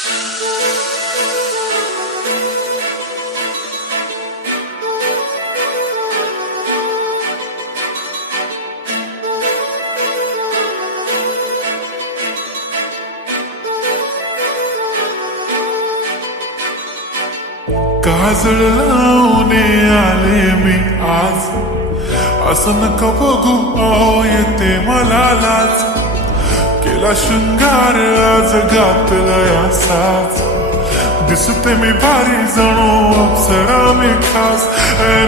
काजळ लावून आले मी आज, असं नका बघू अहो येते मला लाज. केला शृंगार आज घातलाय असाच, दिसते मी भारी जणू अप्सरा मी खास.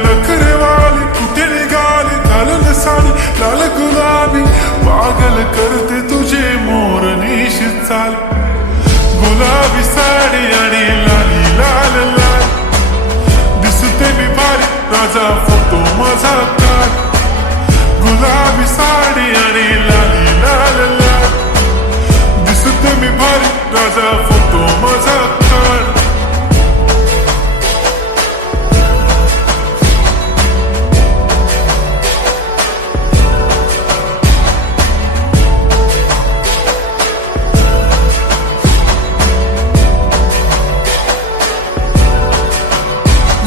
नखरेवाली कुठे निघाली घालून साडी लाल गुलाबी, पागल करते तुझे मोरनीश चाल. गुलाबी साडी आणि लाली लाल लाल, दिसते मी भारी राजा फोटो माझा काढ. गुलाबी साडी आणि लाली लाल लाल, दिसते मी भारी राजा फोटो माझा काढ.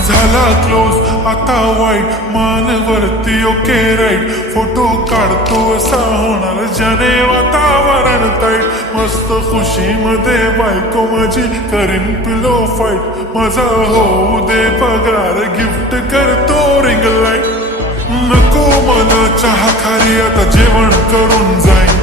झाला क्लोज आता वाईट, मानवरती ओके राईट. फोटो काढतो असा होणार ज्याने वातावरण ताईट. मस्त खुशी मध्ये बायको माझी करीन पिलो फाईट. माझा होऊ दे पगार गिफ्ट करतो रिंग लाईट. नको मला चहा खारी आता जेवण करून जाईन.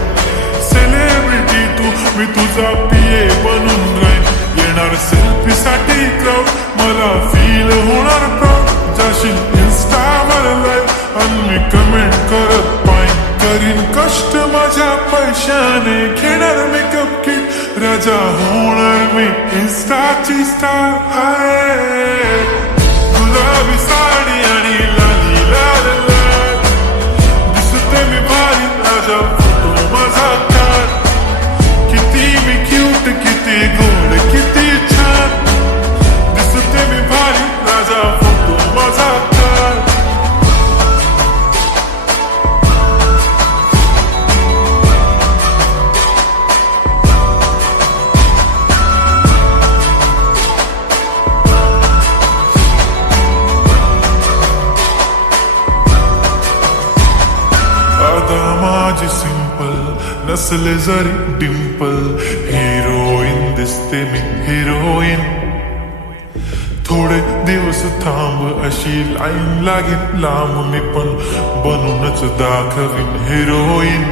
सेलिब्रिटी तू मी तुझा पिये बनून राहीन. येणार सेल्फी साठी क्राऊड मला फील होणार प्राऊड. जाशील इन्स्टावर लाईव्ह आणि मी कमेंट करत पाईन. करीन कष्ट माझ्या पैशाने घेणार मेकअप किट. राजा होणार मी इन्स्टाची स्टार. हाय गुलाबी साडी आणि लाली लाल लाल, दिसते मी भारी राजा फोटो माझा काढ. किती मी क्यूट किती गोड किती छान, दिसते मी भारी राजा फोटो माझा काढ. आता माझी सिंपल नसले जरी डिंपल, हिरोईन दिसते मी हिरोईन. थोडे दिवस थांब अशी लाईन लागेल लांब, मी पण बनूनच दाखवीन हिरोईन.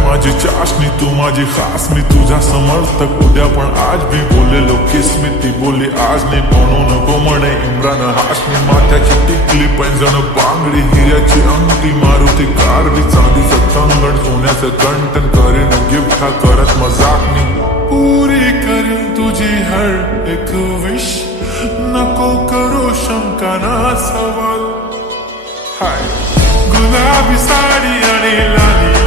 माझी चाशनी तू माझी खास, मी तुझा समर्थक उद्या पण आज मी बोलेलो किस मी. ती बोलली आज नाही म्हणू नको म्हणे इम्रान हाशमी. माथ्याची टिकली पैंजण बांगडी हिऱ्याची अंगठी, मारुती कार बी चांदीचं कंगण सोन्याचं कंटन. करीन गिफ्ट हा करत मजाक मी, पुरी करीन तुझी हर एक विश. नको करू शंका ना सवाल. हाय गुलाबी साडी आणि लाली